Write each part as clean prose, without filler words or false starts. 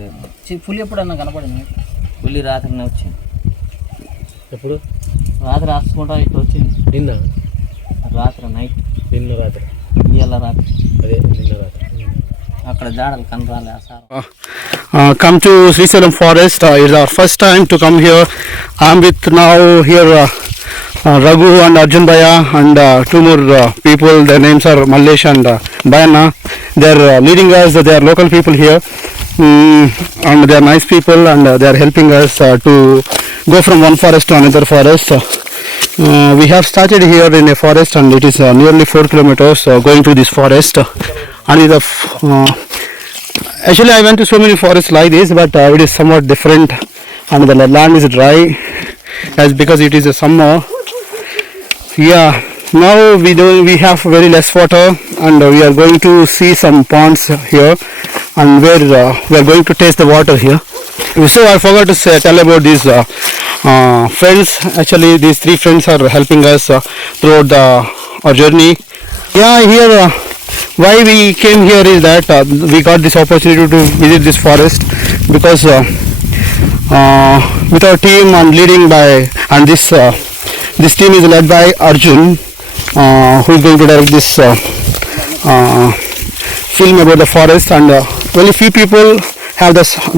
లేదు. పులి ఎప్పుడన్నా కనపడింది? పులి రాత్రినే వచ్చింది. ఎప్పుడు? రాత్రి రాసుకుంటా ఇట్లా వచ్చింది. నిన్న రాత్రి నైట్. నిన్న రాత్రి. ఇవాళ రాత్రి. అదే నిన్న రాత్రి. అక్కడ జాడలు కనరాలే sir. Come to Srisalam forest. It's our first time to come here. I'm with now here Raghu and Arjun Bhaiya and two more people. Their names are Mallesh and Bayana. They're leading us. They are local people here, and they are nice people, and they are helping us to go from one forest to another forest. We have started here in a forest, and it is nearly 4 kilometers going to this forest. And it is actually I went to so many forests like this, but it is somewhat different, and the land is dry as because it is a summer. Yeah, now we have very less water, and we are going to see some ponds here, and where we are going to taste the water here. So I forgot to tell about these friends. Actually these 3 friends are helping us throughout our journey. Yeah, here why we came here is that we got this opportunity to visit this forest because with our team and leading by, and this team is led by Arjun, who is going to direct this film about the forest, and only few people have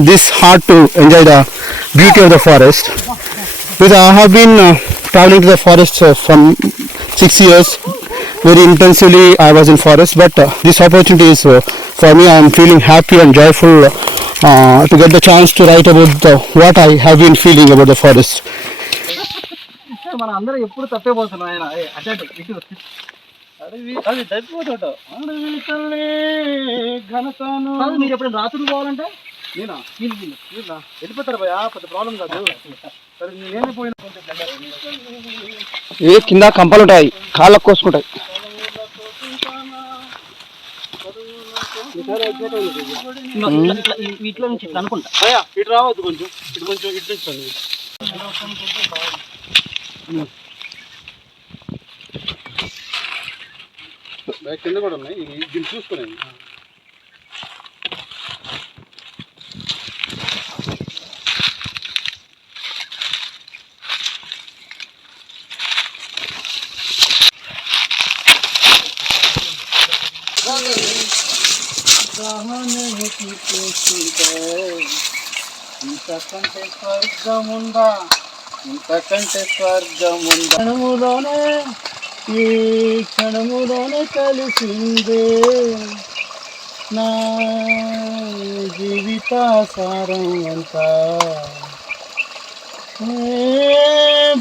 this heart to enjoy the beauty of the forest. Because I have been traveling to the forest from 6 years. Very intensively I was in forest, but this opportunity is for me. I am feeling happy and joyful to get the chance to write about what I have been feeling about the forest. మన అందరూ ఎప్పుడు తప్పేపోతున్నాం ఆయన అటు అది తప్పిపోతాడు. మీరు ఎప్పుడు రాత్రులు పోవాలంటే నేనా వెళ్ళిపోతారు భయ, పెద్ద ప్రాబ్లం కాదు. సరే నేనే పోయిన ఏ కింద కంపలు ఉంటాయి, కాళ్ళకు కోసుకుంటాయి. వీటిలో నుంచి ఇట్లా అనుకుంటా ఇటు రావద్దు, కొంచెం ఇటు కొంచెం ఇటు నుంచి కింద కూడా ఉన్నాయి. దీన్ని చూసుకునేది ఇంతకంటే స్వర్గముందా, ఇంతకంటే స్వర్గముందా, క్షణములోనే ఈ క్షణములోనే కలిసిందే నా జీవిత సారం అంతా.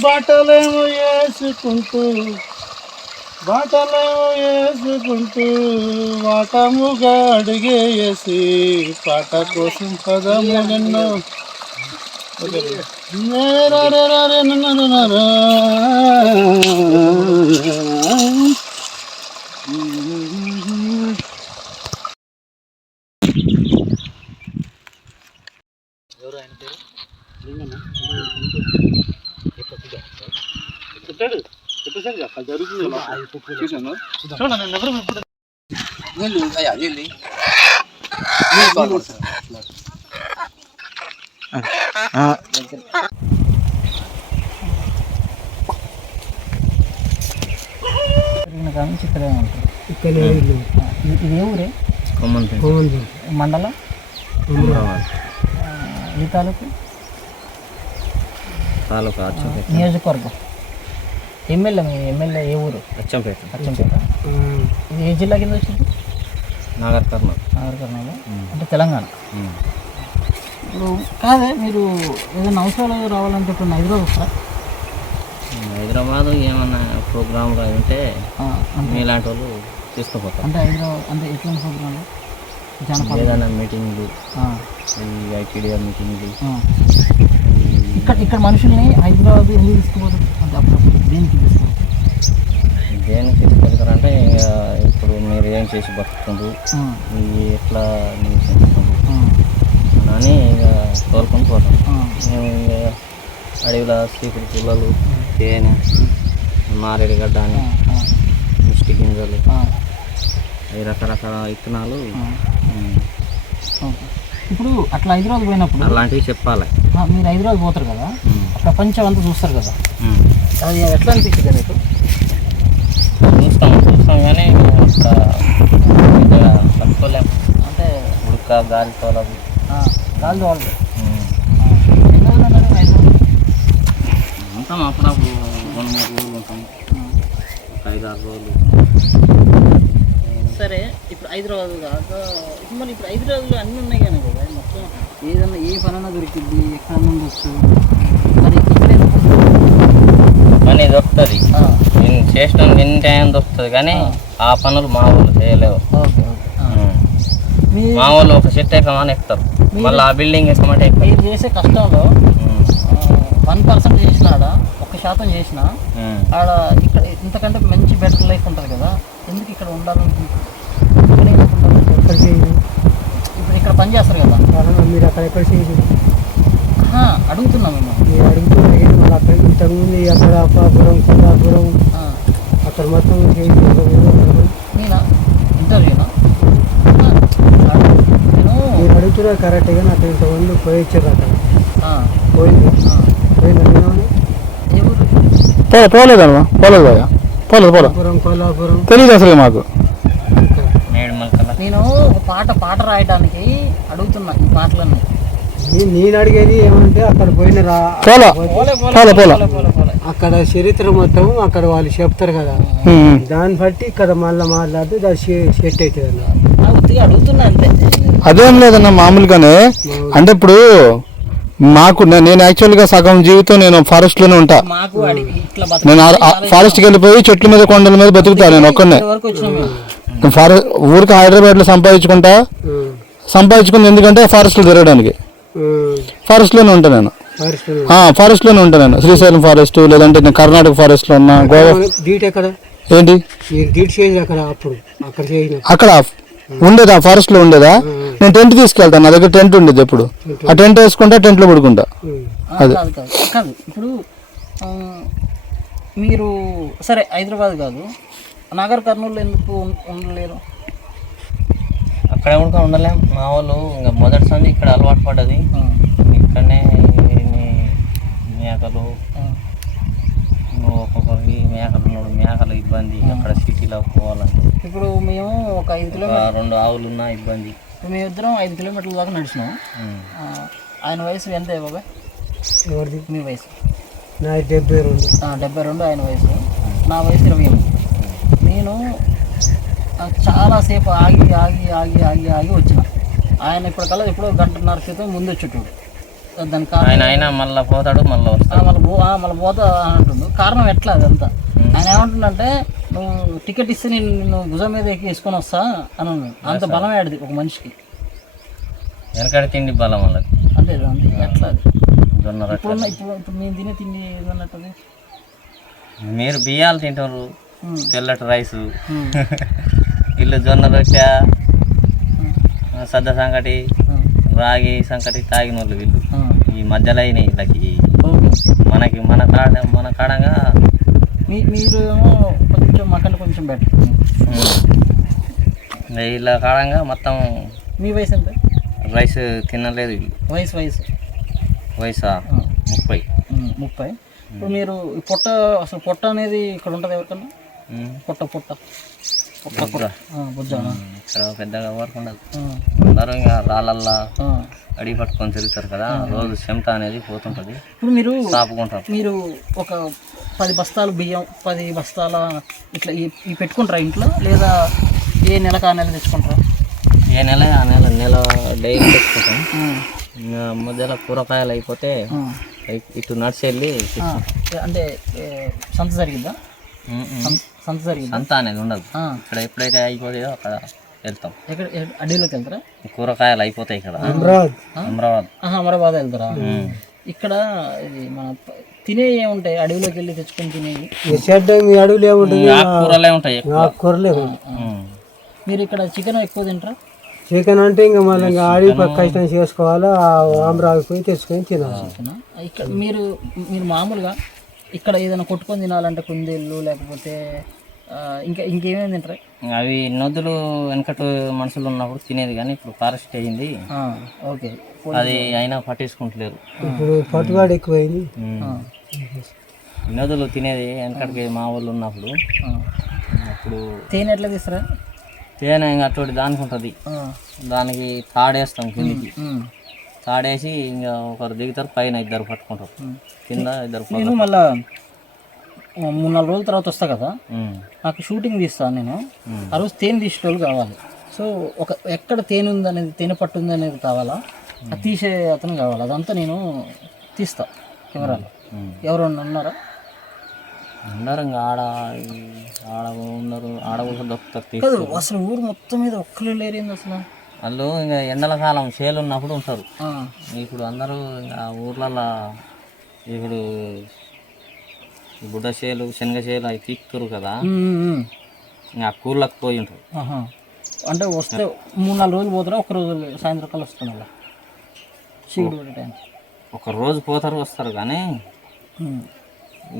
బాటలేమో వేసుకుంటూ వాటముగా అడిగేసి పాట కోసం పదము నిన్ను ఎవరు ఆయన పేరు? చెప్పేసారు జరుగుతుంది. ఇక్కడే ఉంటారు. ఇది ఏ ఊరే? మండలం ఈ తాలూకు నియోజకవర్గం. ఎమ్మెల్యే ఏ ఊరు? అచ్చంపేట. ఇది ఏ జిల్లా కింద వచ్చింది? నాగర్ కర్నూలు. అంటే తెలంగాణ. ఇప్పుడు కాదే, మీరు ఏదైనా అవసరాలు రావాలంటే ఇప్పుడు హైదరాబాద్ వస్తారా? హైదరాబాద్ ఏమన్నా ప్రోగ్రాంలు ఉంటే మీలాంటి వాళ్ళు తీసుకుపోతారు. అంటే హైదరాబాద్ అంటే ఎట్లాంటి ప్రోగ్రాంలు? ఏదైనా మీటింగ్లు, ఈ ఐటీడీఆర్ మీటింగ్లు. ఇక్కడ మనుషుల్ని హైదరాబాద్ ఎందుకు తీసుకుపోతారు? అంటే అప్పుడప్పుడు దేనికి తీసుకుంటారు? దేనికి తీసుకెళ్తారంటే ఇప్పుడు మీరు ఏం చేసి బతుకుతుండ్రు, ఎట్లా అని ఇక తోలుకొని పోతాం. మేము ఇక అడవిలో చీపురు పుల్లలు, తేనె, మారేడుగడ్డ అని, ముష్టి గింజలు, ఈ రకరకాల విత్తనాలు ఇప్పుడు అట్లా హైదరాబాద్ పోయినప్పుడు అలాంటివి చెప్పాలి. మీరు హైదరాబాద్ పోతారు కదా, ప్రపంచం అంతా చూస్తారు కదా, అది ఎట్లా అనిపించింది మీకు? చూస్తాం కానీ తట్టుకోలేము. అంటే ఉడక గాలి తోలదు, గాలి తోలదు. ఎన్ని రోజులు అన్నారు హైదరాబాద్? ఉంటాం అప్పుడప్పుడు 2-3 రోజులు ఉంటాం, 5-6 రోజులు. సరే, ఇప్పుడు హైదరాబాద్ కాక ఇప్పుడు మరి ఇప్పుడు హైదరాబాద్లో అన్నీ ఉన్నాయి కానీ కదా, మొత్తం ఏదన్నా ఏ పనైనా దొరికిద్ది, ఎక్కడ ఉండొచ్చు. మరి ఇక్కడే పని దొరుకుతుంది, నేను చేసిన ఎన్ని టైం దొరుకుతుంది కానీ ఆ పనులు మా వాళ్ళు చేయలేవు. మా వాళ్ళు ఒక చెట్టు ఎక్కమని ఎక్కుతారు, మళ్ళీ ఆ బిల్డింగ్ ఎక్కమంటే మీరు చేసే కష్టంలో 1% చేసినాడా, 1% చేసినా ఆడ ఇక్కడ ఇంతకంటే మంచి బెటర్ లైఫ్ ఉంటుంది కదా, ఎందుకు ఇక్కడ ఉండాలనుకుంటున్నారు? ఇప్పుడు ఇక్కడ పని చేస్తారు కదా మీరు, అక్కడ ఎక్కడ చేయదు అడుగుతున్నాం మేము. మీరు అడుగుతున్నారు మళ్ళీ అక్కడ ఇంతకుముందు అక్కడ అప్పాపురం కొల్లాపురం అక్కడ మొత్తం నేనా ఇంటర్వ్యూనా? మీరు అడుగుతున్నారు కరెక్ట్గా, నాకు ఇంతకుముందు పోయించారు అక్కడ పోయింది పోలేదమ్మా, పోలేదు కొల్లాపురం తెలియదు అసలు మాకు. నేను ఒక పాట రాయడానికి అడుగుతున్నా ఈ పాటలన్నీ. నేను అడిగేది ఏమంటే అక్కడ పోయిన అక్కడ చరిత్ర మొత్తం అక్కడ వాళ్ళు చెప్తారు కదా, దాన్ని బట్టి ఇక్కడ మళ్ళీ మాట్లాడితే దాని సెట్ అవుతుంది అడుగుతున్నా అంతే. అదేం లేదన్న మామూలుగానే. అంటే ఇప్పుడు మాకు నేను యాక్చువల్గా సగం జీవితం నేను ఫారెస్ట్లోనే ఉంటా. నేను ఫారెస్ట్కి వెళ్ళిపోయి చెట్ల మీద కొండల మీద బతుకుతా నేను ఒక్కనే. ఊరికి హైదరాబాద్లో సంపాదించుకుంది ఎందుకంటే ఫారెస్ట్లో తిరగడానికి. ఫారెస్ట్లోనే ఉంటాను నేను, ఫారెస్ట్లోనే ఉంటాను నేను. శ్రీశైలం ఫారెస్ట్, లేదంటే నేను కర్ణాటక ఫారెస్ట్లో ఉన్నా. గోవా ఏంటి అక్కడ ఉండేదా, ఫారెస్ట్లో ఉండేదా? నేను టెంట్ తీసుకెళ్తాను, నా దగ్గర టెంట్ ఉండేది. ఎప్పుడు ఆ టెంట్ వేసుకుంటా, టెంట్లో పడుకుంటా. అదే ఇప్పుడు మీరు సరే హైదరాబాద్ కాదు, నాగర్ కర్నూలు ఎందుకు ఉండలేరు? అక్కడ కూడా ఉండలేము. మా వాళ్ళు ఇంకా మొదటి సంది ఇక్కడ అలవాటు పడ్డది, ఇక్కడనే మేకలు ఒక్కొక్కరికి మేకలు ఇబ్బంది, అక్కడ సిటీలో పోవాలంటే. ఇప్పుడు మేము ఒక 5 కిలోమీటర్ 2 ఆవులు ఉన్న ఇబ్బంది. మేమిద్దరం 5 కిలోమీటర్ల దాకా నడిచినాం. ఆయన వయసు ఎంత బాబాయ్? ఎవరిది? మీ వయసు? నా 72. ఆయన వయసు, నా వయసు 28. నేను చాలాసేపు ఆగి వచ్చిన. ఆయన ఇప్పటికల్లా ఎప్పుడో 1.5 క్రితం ముందు వచ్చేటోడు. దాని కారణం ఆయన మళ్ళీ పోతాడు, మళ్ళీ పోతా అంటుండు. కారణం ఎట్లా అదంతా? ఆయన ఏమంటుండంటే, నువ్వు టికెట్ ఇస్తే నేను భుజం మీద వేసుకొని వస్తా అని అన్నాడు. అంత బలమే ఆడిది ఒక మనిషికి. వెనకాడ తిండి బలం వాళ్ళకి అంటే ఎట్లా అది? ఇప్పుడు నేను తినే తిండి ఏదన్నట్టు, మీరు బియ్యాలు తింటారు, తెల్లటి రైసు, ఇల్లు జొన్న రొట్టె, సద్ద సంకటి, రాగి సంకటి తాగిన వాళ్ళు వీళ్ళు. ఈ మధ్యలో అయినాయి వీళ్ళకి. మన కాడంగా మీరు ఏమో కొంచెం మాకంటే కొంచెం బెటర్. వీళ్ళ కాడంగా మొత్తం. మీ వయసు ఎంత? రైస్ తినలేదు వీళ్ళు. వయసా 30. ఇప్పుడు మీరు అసలు పొట్ట అనేది ఇక్కడ ఉంటుంది ఎవరికన్నా? పొట్ట బుజ్జ ఇక్కడ పెద్దగా వరకు ఉండదు. అందరూ ఇంకా రాళ్ళల్లా అడిగి పట్టుకొని తిరుగుతారు కదా, రోజు చెమట అనేది పోతుంటుంది. ఇప్పుడు మీరు సాపుకుంటారు. మీరు ఒక 10 బస్తాలు బియ్యం, 10 బస్తాల ఇట్లా ఈ పెట్టుకుంటారా ఇంట్లో, లేదా ఏ నెలకు ఆ నెల తెచ్చుకుంటారా? ఏ నెల ఆ నెల డైలీ తెచ్చుకుంటాం. మధ్యలో కూరగాయలు అయిపోతే ఇటు నడిచి వెళ్ళి అంటే సంత జరిగిద్దా? సంత అనేది ఉండదు ఇక్కడ. ఎప్పుడైతే అయిపోతాయో అక్కడ వెళ్తాం. ఎక్కడ అడవిలోకి వెళ్తారా? కూరగాయలు అయిపోతాయి ఇక్కడ. అమరాబాద్ వెళ్తారా? ఇక్కడ ఇది మన తినే ఏముంటాయి అడవిలోకి వెళ్ళి తెచ్చుకొని తినేవి? అడవిలో ఏముంటాయి? కూరలే ఉంటాయి. మీరు ఇక్కడ చికెన్ ఎక్కువ తింటారా? చికెన్ అంటే ఇంకా మళ్ళీ ఇంకా అడవి పక్క చేసుకోవాలా, అమరావతి పోయి తెచ్చుకొని తినాలి. ఇక్కడ మీరు మామూలుగా ఇక్కడ ఏదైనా కొట్టుకొని తినాలంటే కుందేళ్ళు, లేకపోతే ఇంకేమేమి తింటారు? అవి నొద్దులు వెనకట మనుషులు ఉన్నప్పుడు తినేది, కానీ ఇప్పుడు ఫారెస్ట్ అయింది. ఓకే. అది అయినా పట్టించుకుంటలేరు. ఇప్పుడు పట్టుబాటు ఎక్కువైంది. నొద్దులు తినేది వెనకటికి మా ఊళ్ళు ఉన్నప్పుడు. అప్పుడు తేనె ఎట్లా తీస్తారా? తేనె ఇంకా అటువంటి దానికి ఉంటుంది, దానికి తాడేస్తాం కిందికి. తాడేసి ఇంకా ఒకరు దిగుతారు, పైన ఇద్దరు పట్టుకుంటారు, కింద ఇద్దరు. నేను మళ్ళా 3-4 రోజుల తర్వాత వస్తా కదా, నాకు షూటింగ్ తీస్తాను నేను. ఆ రోజు తేనె తీసేటోళ్ళు కావాలి. సో ఎక్కడ తేనె ఉందనేది, తేనె పట్టు ఉందనేది కావాలా, అది తీసే అతను కావాలి. అదంతా నేను తీస్తా కెమెరాలో. ఎవరన్నా ఉన్నారా? ఉన్నారు, ఇంకా ఆడ ఉన్నారు, ఆడ కూడా దొరుకుతారు. కాదు, అసలు ఊరు మొత్తం మీద ఒక్కరు లేరేంది అసలు. వాళ్ళు ఇంకా ఎండల కాలం చేలు ఉన్నప్పుడు ఉంటారు. ఇప్పుడు అందరూ ఇంకా ఊర్లలో ఇప్పుడు బుడ్డ చేలు, శనగ చేలు అవి తీస్తారు కదా, ఇంకా కూర్లకు పోయి ఉంటారు. అంటే వస్తే 3-4 రోజులు పోతారా? ఒక రోజు సాయంత్రం కల్లా వస్తుంది అలా చీకటి పడే టైం? ఒక రోజు పోతారు, వస్తారు, కానీ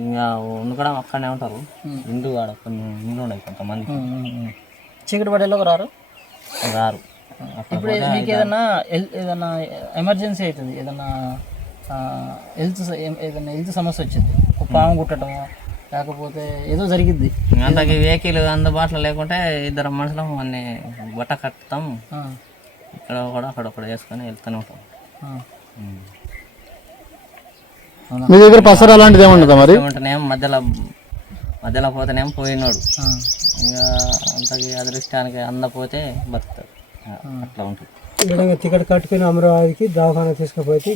ఇంకా ఉండడం అక్కడనే ఉంటారు. ఇండు ఆడ కొన్ని ఇండ్లు ఉన్నాయి కొంతమంది. చీకటి పడేలోకి రారు. ఇప్పుడు మీకు ఏదన్నా ఎమర్జెన్సీ అవుతుంది, ఏదన్నా హెల్త్ సమస్య వచ్చింది, ఒక పాము కుట్టడము లేకపోతే ఏదో జరిగిద్ది, అంతకి వెహికల్ అందుబాటులో లేకుంటే ఇద్దరు మనుషులు అన్ని బట్ట కట్టుతాం, ఇక్కడ కూడా అక్కడ వేసుకొని వెళ్తూనే ఉంటాం. మీ దగ్గర పసర అలాంటిది ఏముంటుందా మరి? ఉంటేనేమో మధ్యలో పోతేనేమో పోయినోడు, ఇంకా అంతకి అదృష్టానికి అందపోతే బతుకుతాడు, అట్లా ఉంటుంది. టికెట్ కట్టుకుని అమరావతికి దవాఖానా తీసుకుపోతే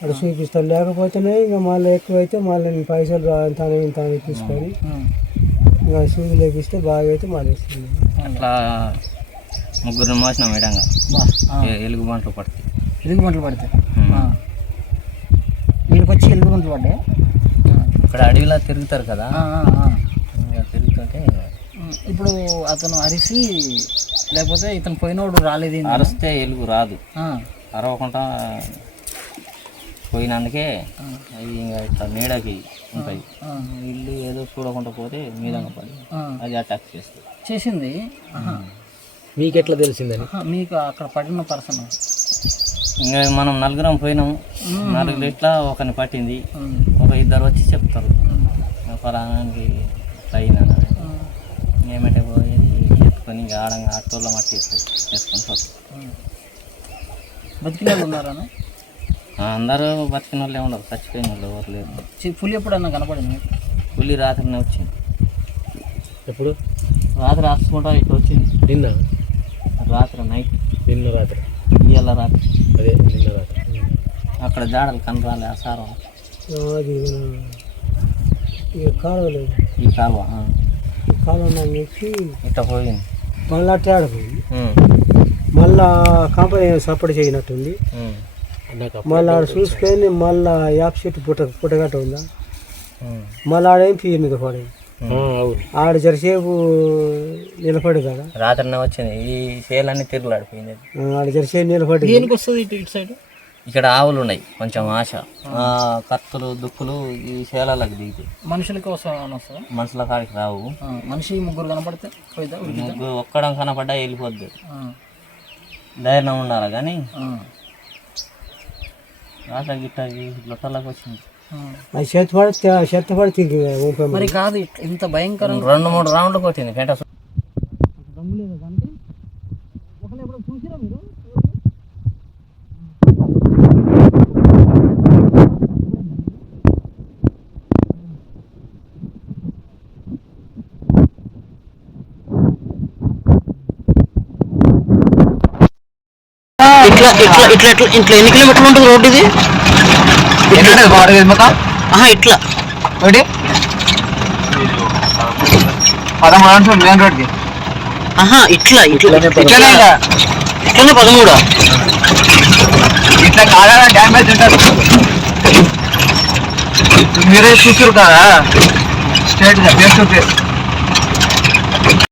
అక్కడ చూపిస్తాను, లేకపోతేనే ఇంకా మళ్ళీ ఎక్కువైతే మళ్ళీ నేను పైసలు తానే తీసుకొని ఇంకా సూది లేపిస్తే బాగా అయితే మళ్ళీ ఇస్తుంది. అట్లా ముగ్గురు మోసినాం విధంగా ఎలుగుబంట్లు పడతాయి. ఎలుగుబంట్లు పడతాయి, వీళ్ళకి వచ్చి ఎలుగుబంట్లు పడ్డాయి. ఇక్కడ అడవిలో తిరుగుతారు కదా, తిరుగుతుంటే ఇప్పుడు అతను అరిసి లేకపోతే ఇతను పోయినోడు రాలేదు, అరిస్తే ఎలుగు రాదు, అరవకుండా పోయినందుకే అవి ఇంకా ఇట్లా నీడకి ఉంటాయి. ఇల్లు ఏదో చూడకుండా పోతే మీదంగా పడి అది అటాక్ చేసింది. మీకు ఎట్లా తెలిసిందని? మీకు అక్కడ పడిన పర్సన్ ఇంకా మనం 4 పోయినాము, 4 ఇట్లా ఒకరిని పట్టింది, ఒక 2 వచ్చి చెప్తారు ఫలానానికి ఇట్లా అయినా. ఏమంటే పోయేది ఎత్తుకొని ఇంకా ఆడంగా ఆటోలో మట్టి వేసుకొని పోతాం. బతికిన వాళ్ళు ఉన్నారా? అందరూ బతికిన వాళ్ళే ఉండరు, చచ్చిపోయిన వాళ్ళు ఎవరు లేరు. పులి ఎప్పుడన్నా కనపడింది? పులి రాత్రినే వచ్చింది. ఎప్పుడు? రాత్రి రాసుకుంటా ఇట్లా వచ్చింది. రాత్రి నైట్. రాత్రి ఇవాళ రాత్రి, అదే నిన్న రాత్రి. అక్కడ జాడలు కనరాలే ఆ సారం. ఈ కాలువ ఇట్లా పోయింది, మళ్ళీ అట్టే ఆడిపోయింది. మళ్ళా కంపెనీ సపోర్ట్ చేయనట్టుంది. మళ్ళీ ఆడ చూసుకొని మళ్ళా యాప్ చెట్టు పుట్టగట్ట ఉందా, మళ్ళీ ఆడేం పియ్య మీద పడేది. ఆడ జరసేపు నిలబడి కదా రాత్రి వచ్చింది. ఈ చేలన్నీ తిరుగులాడిపోయింది. ఆడ జరసేపు నిలబడి. దేనికి వస్తుంది ఇటు సైడ్? ఇక్కడ ఆవులు ఉన్నాయి, కొంచెం ఆశ, కత్తులు దుక్కులు ఈ చేలలకు దిగుతాయి. మనుషులకి వస్తుందా? మనుషుల కాడికి రావు. మనిషి 3 కనపడితే ఒక్కడం కనపడ్డా వెళ్ళిపోద్ది. ధైర్యం ఉండాలి, కానీ ఆశ గిట్ట లొట్టలకు వచ్చింది. మరి కాదు, ఇంత భయంకరం 2-3 రౌండ్లు కొట్టింది పెంట. చూసిరా మీరు? ఇట్లా ఎన్ని కిలోమీటర్లు ఉంటుంది రోడ్డు ఇది? ఇట్లా 13 మెయిన్ రోడ్కి. ఇట్లా ఇట్లనే 13. ఇట్లా కాదా డ్యామేజ్ ఉంటుంది, మీరే చూసారు కదా స్ట్రేట్గా ఫేస్ టు ఫేస్.